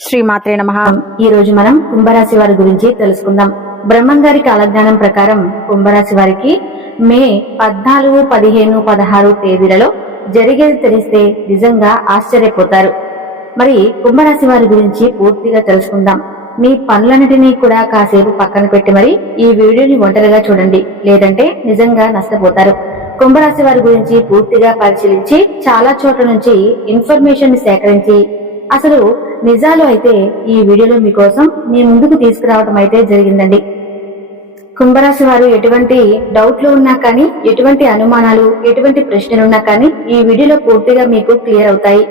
శ్రీమాత్రే నమః. ఈ రోజు మనం కుంభరాశి వారి గురించి తెలుసుకుందాం. బ్రహ్మం గారి కాలజ్ఞానం ప్రకారం కుంభరాశి వారికి మే 14, 15, 16 తేదీలలో జరిగేది తెలిస్తే నిజంగా ఆశ్చర్యపోతారు. మరి కుంభరాశి వారి గురించి పూర్తిగా తెలుసుకుందాం. మీ పనులన్నిటినీ కూడా కాసేపు పక్కన పెట్టి మరి ఈ వీడియోని ఒంటరిగా చూడండి, లేదంటే నిజంగా నష్టపోతారు. కుంభరాశి వారి గురించి పూర్తిగా పరిశీలించి చాలా చోట్ల నుంచి ఇన్ఫర్మేషన్ సేకరించి అసలు నిజాలు అయితే ఈ వీడియోలో మీకోసం మీ ముందుకు తీసుకురావడం అయితే జరిగిందండి. కుంభరాశి వారు ఎటువంటి డౌట్లు ఉన్నా కానీ, ఎటువంటి అనుమానాలు, ఎటువంటి ప్రశ్నలు ఉన్నా కానీ ఈ వీడియోలో పూర్తిగా మీకు క్లియర్ అవుతాయి.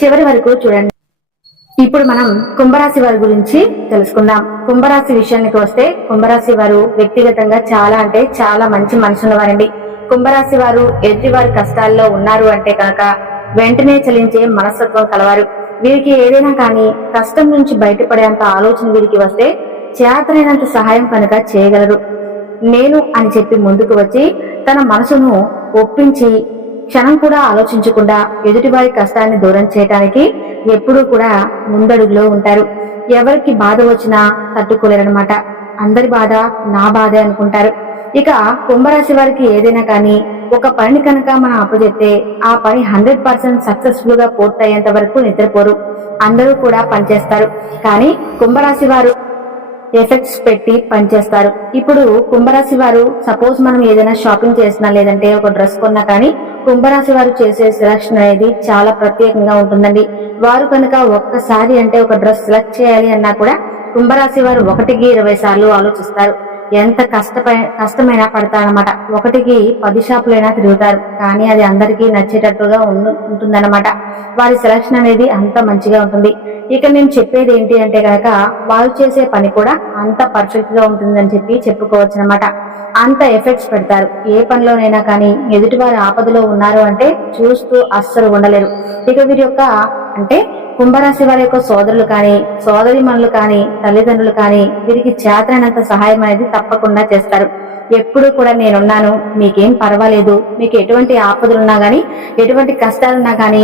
చివరి వరకు చూడండి. ఇప్పుడు మనం కుంభరాశి వారి గురించి తెలుసుకుందాం. కుంభరాశి విషయానికి వస్తే కుంభరాశి వారు వ్యక్తిగతంగా చాలా అంటే చాలా మంచి మనసున్న వారండి. కుంభరాశి వారు ఎదుటి వారి కష్టాల్లో ఉన్నారు అంటే కనుక వెంటనే చలించే మనస్తత్వం కలవారు. వీరికి ఏదైనా కానీ కష్టం నుంచి బయటపడేంత ఆలోచన వీరికి వస్తే చేతనైనంత సహాయం కనుక చేయగలరు. నేను అని చెప్పి ముందుకు వచ్చి తన మనసును ఒప్పించి క్షణం కూడా ఆలోచించకుండా ఎదుటివారి కష్టాన్ని దూరం చేయడానికి ఎప్పుడూ కూడా ముందడుగులో ఉంటారు. ఎవరికి బాధ వచ్చినా తట్టుకోలేరనమాట. అందరి బాధ నా బాధే అనుకుంటారు. ఇక కుంభరాశి వారికి ఏదైనా కానీ ఒక పనిని కనుక మనం అప్పచెప్తే ఆ పని 100% సక్సెస్ఫుల్ గా పూర్తయ్యేంత వరకు నిద్రపోరు. అందరూ కూడా పనిచేస్తారు, కానీ కుంభరాశి వారు ఎఫెక్ట్స్ పెట్టి పనిచేస్తారు. ఇప్పుడు కుంభరాశి వారు సపోజ్ మనం ఏదైనా షాపింగ్ చేసినా లేదంటే ఒక డ్రెస్ కొన్నా కానీ కుంభరాశి వారు చేసే సెలక్షన్ అనేది చాలా ప్రత్యేకంగా ఉంటుందండి. వారు కనుక ఒక్కసారి అంటే ఒక డ్రెస్ సెలెక్ట్ చేయాలి అన్నా కూడా కుంభరాశి వారు 1కి 20 సార్లు ఆలోచిస్తారు. ఎంత కష్టమైనా పడతారనమాట. 1కి 10 షాపులైనా తిరుగుతారు, కానీ అది అందరికీ నచ్చేటట్టుగా ఉంటుందన్నమాట. వారి సెలక్షన్ అనేది అంత మంచిగా ఉంటుంది. ఇక నేను చెప్పేది ఏంటి అంటే కనుక వారు చేసే పని కూడా అంత పర్ఫెక్ట్ గా ఉంటుందని చెప్పి చెప్పుకోవచ్చు అనమాట. అంత ఎఫెక్ట్స్ పెడతారు. ఏ పనిలోనైనా కానీ ఎదుటి వారి ఆపదలో ఉన్నారు అంటే చూస్తూ అస్సలు ఉండలేరు. ఇక వీరి యొక్క అంటే కుంభరాశి వారి యొక్క సోదరులు కానీ, సోదరిమణులు కానీ, తల్లిదండ్రులు కానీ వీరికి చేతనైనంత సహాయం అనేది తప్పకుండా చేస్తారు. ఎప్పుడు కూడా నేనున్నాను, మీకేం పర్వాలేదు, మీకు ఎటువంటి ఆపదలున్నా గానీ, ఎటువంటి కష్టాలున్నా కానీ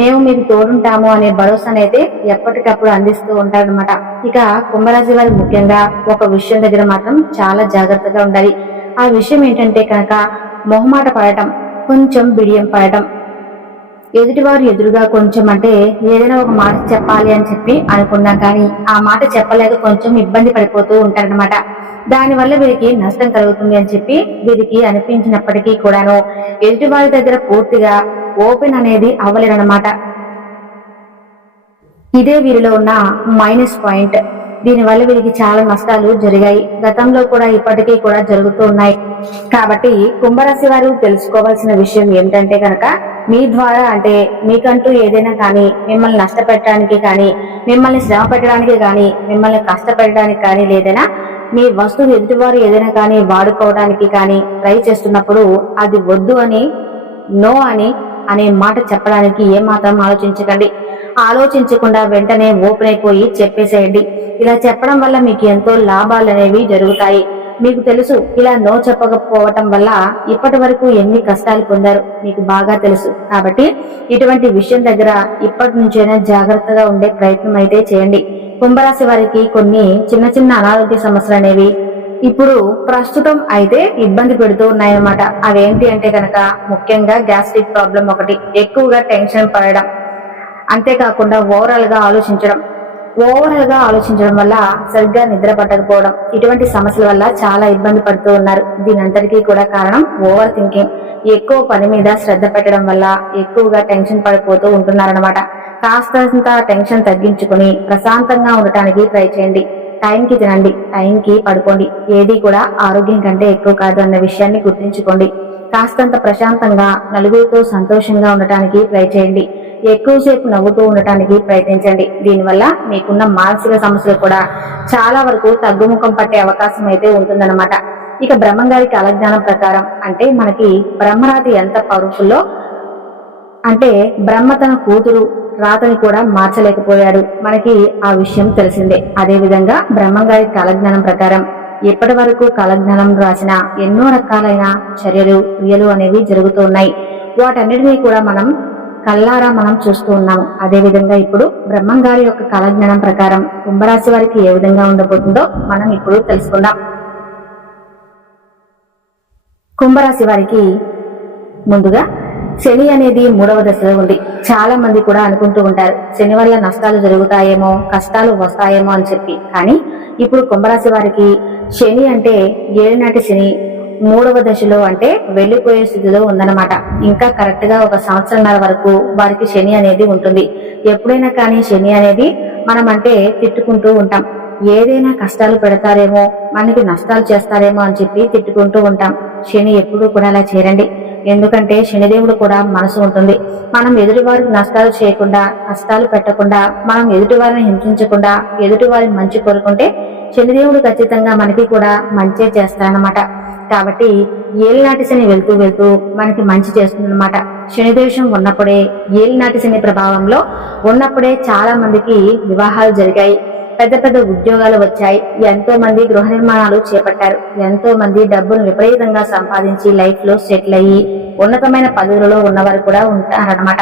మేము మీకు తోడుంటాము అనే భరోసానైతే ఎప్పటికప్పుడు అందిస్తూ ఉంటారనమాట. ఇక కుంభరాశి వారు ముఖ్యంగా ఒక విషయం దగ్గర మాత్రం చాలా జాగ్రత్తగా ఉండాలి. ఆ విషయం ఏంటంటే కనుక మొహమాట పడటం, కొంచెం బిడియం పడటం. ఎదుటివారు ఎదురుగా కొంచెం అంటే ఏదైనా ఒక మాట చెప్పాలి అని చెప్పి అనుకున్నా కానీ ఆ మాట చెప్పలేక కొంచెం ఇబ్బంది పడిపోతూ ఉంటారనమాట. దానివల్ల వీరికి నష్టం కలుగుతుంది అని చెప్పి వీరికి అనిపించినప్పటికీ కూడాను ఎదుటివారి దగ్గర పూర్తిగా ఓపెన్ అనేది అవ్వలేరన్నమాట. ఇదే వీరిలో ఉన్న మైనస్ పాయింట్. దీనివల్ల వీరికి చాలా నష్టాలు జరిగాయి, గతంలో కూడా ఇప్పటికీ కూడా జరుగుతూ ఉన్నాయి. కాబట్టి కుంభరాశి వారు తెలుసుకోవాల్సిన విషయం ఏమిటంటే కనుక మీ ద్వారా అంటే మీకంటూ ఏదైనా కానీ మిమ్మల్ని నష్టపెట్టడానికి కానీ, మిమ్మల్ని శ్రమ పెట్టడానికి కానీ, మిమ్మల్ని కష్టపెట్టడానికి కానీ, లేదైనా మీ వస్తువు ఎదుటివారు ఏదైనా కానీ వాడుకోవడానికి కానీ ట్రై చేస్తున్నప్పుడు అది వద్దు అని, నో అని అనే మాట చెప్పడానికి ఏమాత్రం ఆలోచించకండి. ఆలోచించకుండా వెంటనే ఓపెన్ అయిపోయి చెప్పేసేయండి. ఇలా చెప్పడం వల్ల మీకు ఎంతో లాభాలు అనేవి జరుగుతాయి. మీకు తెలుసు, ఇలా నో చెప్పకపోవటం వల్ల ఇప్పటి వరకు ఎన్ని కష్టాలు పొందారు మీకు బాగా తెలుసు. కాబట్టి ఇటువంటి విషయం దగ్గర ఇప్పటి నుంచైనా జాగ్రత్తగా ఉండే ప్రయత్నం అయితే చేయండి. కుంభరాశి వారికి కొన్ని చిన్న చిన్న అనారోగ్య సమస్యలు అనేవి ఇప్పుడు ప్రస్తుతం అయితే ఇబ్బంది పెడుతూ ఉన్నాయన్నమాట. అవేంటి అంటే కనుక ముఖ్యంగా గ్యాస్ట్రిక్ ప్రాబ్లం ఒకటి, ఎక్కువగా టెన్షన్ పడడం, అంతేకాకుండా ఓవరాల్ గా ఆలోచించడం వల్ల సరిగ్గా నిద్ర పట్టకపోవడం, ఇటువంటి సమస్యల వల్ల చాలా ఇబ్బంది పడుతూ ఉన్నారు. దీని అంతటికీ కూడా కారణం ఓవర్ థింకింగ్. ఎక్కువ పని మీద శ్రద్ధ పెట్టడం వల్ల ఎక్కువగా టెన్షన్ పడిపోతూ ఉంటున్నారనమాట. కాస్తంత టెన్షన్ తగ్గించుకుని ప్రశాంతంగా ఉండటానికి ట్రై చేయండి. టైంకి తినండి, టైంకి పడుకోండి. ఏది కూడా ఆరోగ్యం కంటే ఎక్కువ కాదు అన్న విషయాన్ని గుర్తుంచుకోండి. కాస్తంత ప్రశాంతంగా నలుగురితో సంతోషంగా ఉండటానికి ట్రై చేయండి. ఎక్కువసేపు నవ్వుతూ ఉండటానికి ప్రయత్నించండి. దీనివల్ల మీకున్న మానసిక సమస్యలు కూడా చాలా వరకు తగ్గుముఖం పట్టే అవకాశం అయితే ఉంటుందన్నమాట. ఇక బ్రహ్మం గారి కాలజ్ఞానం ప్రకారం అంటే మనకి బ్రహ్మరాతి ఎంత పవర్ఫుల్లో అంటే బ్రహ్మ తన కూతురు రాతని కూడా మార్చలేకపోయాడు. మనకి ఆ విషయం తెలిసిందే. అదే విధంగా బ్రహ్మం గారి కాలజ్ఞానం ప్రకారం ఇప్పటి వరకు కాలజ్ఞానం రాసిన ఎన్నో రకాలైన చర్యలు క్రియలు అనేవి జరుగుతూ ఉన్నాయి. వాటన్నిటినీ కూడా మనం కల్లారా మనం చూస్తూ ఉన్నాము. అదే విధంగా ఇప్పుడు బ్రహ్మం గారి యొక్క కాలజ్ఞానం ప్రకారం కుంభరాశి వారికి ఏ విధంగా ఉండబోతుందో మనం ఇప్పుడు తెలుసుకుందాం. కుంభరాశి వారికి ముందుగా శని అనేది 3వ దశలో ఉంది. చాలా మంది కూడా అనుకుంటూ ఉంటారు శని వల్ల నష్టాలు జరుగుతాయేమో, కష్టాలు వస్తాయేమో అని చెప్పి. కానీ ఇప్పుడు కుంభరాశి వారికి శని అంటే ఏలినాటి శని 3వ దశలో అంటే వెళ్లిపోయే స్థితిలో ఉందన్నమాట. ఇంకా కరెక్ట్ గా 1 సంవత్సరంన్నర వరకు వారికి శని అనేది ఉంటుంది. ఎప్పుడైనా కానీ శని అనేది మనం అంటే తిట్టుకుంటూ ఉంటాం. ఏదైనా కష్టాలు పెడతారేమో, మనకి నష్టాలు చేస్తారేమో అని చెప్పి తిట్టుకుంటూ ఉంటాం. శని ఎప్పుడూ కూడా అలా చేరండి. ఎందుకంటే శనిదేవుడు కూడా మనసు ఉంటుంది. మనం ఎదుటి వారికి నష్టాలు చేయకుండా, కష్టాలు పెట్టకుండా, మనం ఎదుటి వారిని హింసించకుండా, ఎదుటి వారిని మంచి కోరుకుంటే శనిదేవుడు ఖచ్చితంగా మనకి కూడా మంచే చేస్తారన్నమాట. కాబట్టి ఏలినాటి శని వెళ్తూ వెళ్తూ మనకి మంచి చేస్తుందన్నమాట. శనిదేశం ఉన్నప్పుడే, ఏలినాటి శని ప్రభావంలో ఉన్నప్పుడే చాలా మందికి వివాహాలు జరిగాయి, పెద్ద పెద్ద ఉద్యోగాలు వచ్చాయి, ఎంతో మంది గృహ నిర్మాణాలు చేపట్టారు, ఎంతో మంది డబ్బును విపరీతంగా సంపాదించి లైఫ్ లో సెటిల్ అయ్యి ఉన్నతమైన పదవులలో ఉన్నవారు కూడా ఉంటారన్నమాట.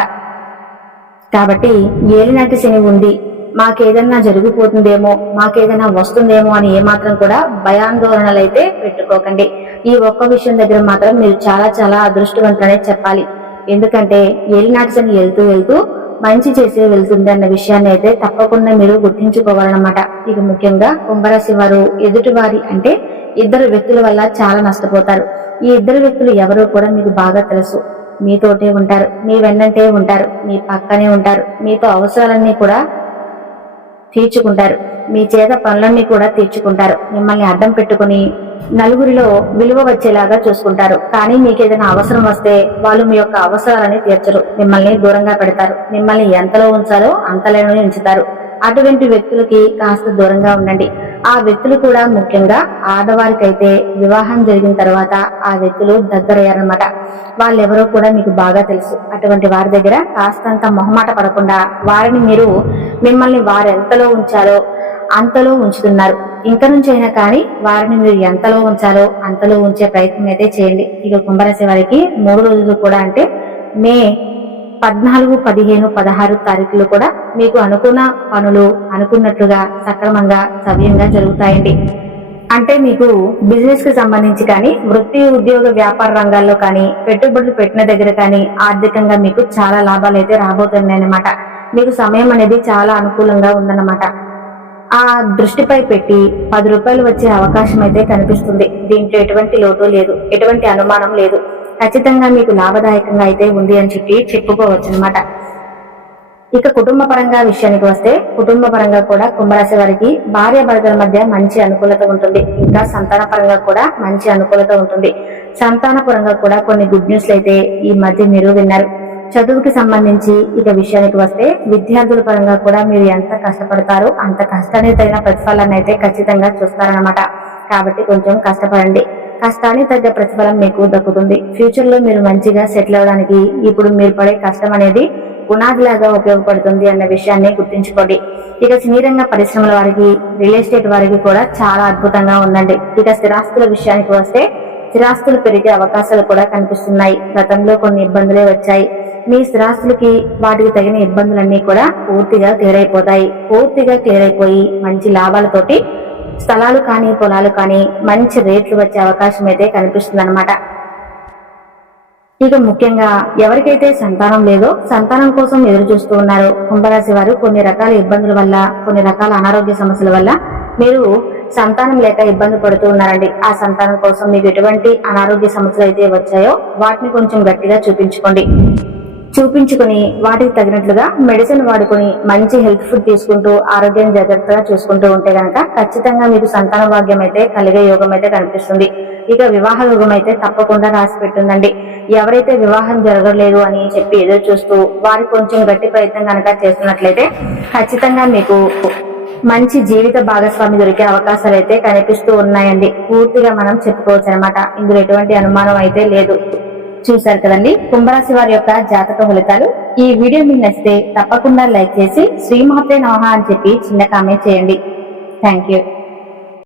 కాబట్టి ఏలినాటి శని ఉంది, మాకేదన్నా జరిగిపోతుందేమో, మాకేదైనా వస్తుందేమో అని ఏమాత్రం కూడా భయాందోళనలు అయితే పెట్టుకోకండి. ఈ ఒక్క విషయం దగ్గర మాత్రం మీరు చాలా చాలా అదృష్టవంతులనే చెప్పాలి. ఎందుకంటే ఏలినాటి శని వెళ్తూ వెళ్తూ మంచి చేసే వెళ్తుంది అన్న విషయాన్ని అయితే తప్పకుండా మీరు గుర్తించుకోవాలన్నమాట. ఇక ముఖ్యంగా కుంభరాశి వారు ఎదుటి వారి అంటే 2 వ్యక్తుల వల్ల చాలా నష్టపోతారు. ఈ 2 వ్యక్తులు ఎవరో కూడా మీకు బాగా తెలుసు. మీతోటే ఉంటారు, మీ వెన్నంటే ఉంటారు, మీ పక్కనే ఉంటారు, మీతో అవసరాలన్నీ కూడా తీర్చుకుంటారు, మీ చేత పనులన్నీ కూడా తీర్చుకుంటారు, మిమ్మల్ని అడ్డం పెట్టుకుని నలుగురిలో విలువ వచ్చేలాగా చూసుకుంటారు. కానీ మీకు ఏదైనా అవసరం వస్తే వాళ్ళు మీ యొక్క అవసరాలని తీర్చరు, మిమ్మల్ని దూరంగా పెడతారు, మిమ్మల్ని ఎంతలో ఉంచాలో అంతలోనే ఉంచుతారు. అటువంటి వ్యక్తులకి కాస్త దూరంగా ఉండండి. ఆ వ్యక్తులు కూడా ముఖ్యంగా ఆడవారికైతే వివాహం జరిగిన తర్వాత ఆ వ్యక్తులు దగ్గరయ్యారన్నమాట. వాళ్ళెవరో కూడా మీకు బాగా తెలుసు. అటువంటి వారి దగ్గర కాస్తంత మొహమాట పడకుండా వారిని మీరు మిమ్మల్ని వారెంతలో ఉంచాలో అంతలో ఉంచుతున్నారు. ఇంక నుంచి అయినా కానీ వారిని మీరు ఎంతలో ఉంచాలో అంతలో ఉంచే ప్రయత్నం అయితే చేయండి. ఇక కుంభరాశి వారికి 3 రోజులు కూడా అంటే మే 14, 15, 16 తారీఖులు కూడా మీకు అనుకున్న పనులు అనుకున్నట్లుగా సక్రమంగా సవ్యంగా జరుగుతాయండి. అంటే మీకు బిజినెస్ కి సంబంధించి కానీ, వృత్తి ఉద్యోగ వ్యాపార రంగాల్లో కానీ, పెట్టుబడులు పెట్టిన దగ్గర కానీ ఆర్థికంగా మీకు చాలా లాభాలు అయితే రాబోతున్నాయన్నమాట. మీకు సమయం అనేది చాలా అనుకూలంగా ఉందన్నమాట. ఆ దృష్టిపై పెట్టి 10 రూపాయలు వచ్చే అవకాశం అయితే కనిపిస్తుంది. దీంట్లో ఎటువంటి లోటు లేదు, ఎటువంటి అనుమానం లేదు. ఖచ్చితంగా మీకు లాభదాయకంగా అయితే ఉంది అని చెప్పి చెప్పుకోవచ్చు అనమాట. ఇక కుటుంబ పరంగా విషయానికి వస్తే, కుటుంబ పరంగా కూడా కుంభరాశి వారికి భార్య భర్తల మధ్య మంచి అనుకూలత ఉంటుంది. ఇంకా సంతాన పరంగా కూడా మంచి అనుకూలత ఉంటుంది. సంతాన పరంగా కూడా కొన్ని గుడ్ న్యూస్లు అయితే ఈ మధ్య మీరు విన్నారు. చదువుకి సంబంధించి ఇక విషయానికి వస్తే, విద్యార్థుల పరంగా కూడా మీరు ఎంత కష్టపడతారో అంత కష్టానికి తగిన ప్రతిఫలాన్ని అయితే ఖచ్చితంగా చూస్తారనమాట. కాబట్టి కొంచెం కష్టపడండి, కష్టానికి తగ్గ ప్రతిఫలం మీకు దక్కుతుంది. ఫ్యూచర్ లో మీరు మంచిగా సెటిల్ అవడానికి ఇప్పుడు మీరు పడే కష్టం అనేది పునాదిలాగా ఉపయోగపడుతుంది అన్న విషయాన్ని గుర్తుంచుకోండి. ఇక సినీరంగ పరిశ్రమల వారికి, రియల్ ఎస్టేట్ వారికి కూడా చాలా అద్భుతంగా ఉందండి. ఇక స్థిరాస్తుల విషయానికి వస్తే, స్థిరాస్తులు పెరిగే అవకాశాలు కూడా కనిపిస్తున్నాయి. గతంలో కొన్ని ఇబ్బందులే వచ్చాయి. మీ స్థిరాస్తులకి వాటికి తగిన ఇబ్బందులన్నీ కూడా పూర్తిగా క్లియర్ అయిపోతాయి. పూర్తిగా క్లియర్ అయిపోయి మంచి లాభాలతోటి స్థలాలు కానీ, పొలాలు కానీ మంచి రేట్లు వచ్చే అవకాశం అయితే కనిపిస్తుంది అనమాట. ఇక ముఖ్యంగా ఎవరికైతే సంతానం లేదో, సంతానం కోసం ఎదురు చూస్తూ ఉన్నారో కుంభరాశి వారు కొన్ని రకాల ఇబ్బందుల వల్ల, కొన్ని రకాల అనారోగ్య సమస్యల వల్ల మీరు సంతానం లేక ఇబ్బంది పడుతూ ఉన్నారండి. ఆ సంతానం కోసం మీకు ఎటువంటి అనారోగ్య సమస్యలు అయితే వచ్చాయో వాటిని కొంచెం గట్టిగా చూపించుకుని వాటికి తగినట్లుగా మెడిసిన్ వాడుకుని మంచి హెల్త్ ఫుడ్ తీసుకుంటూ ఆరోగ్యాన్ని జాగ్రత్తగా చూసుకుంటూ ఉంటే గనక ఖచ్చితంగా మీకు సంతాన భాగ్యం అయితే కలిగే యోగం అయితే కనిపిస్తుంది. ఇక వివాహ యోగం అయితే తప్పకుండా రాసి పెట్టుందండి. ఎవరైతే వివాహం జరగలేదు అని చెప్పి ఎదురు చూస్తూ వారి కొంచెం గట్టి ప్రయత్నం కనుక చేస్తున్నట్లయితే ఖచ్చితంగా మీకు మంచి జీవిత భాగస్వామి దొరికే అవకాశాలు అయితే కనిపిస్తూ ఉన్నాయండి. పూర్తిగా మనం చెప్పుకోవచ్చు అనమాట. ఇందులో ఎటువంటి అనుమానం అయితే లేదు. చూశారు కదండి కుంభరాశి వారి యొక్క జాతక ఫలితాలు. ఈ వీడియో మీకు నచ్చితే తప్పకుండా లైక్ చేసి శ్రీమాత్రే నమః అని చెప్పి చిన్న కామెంట్ చేయండి. Thank you.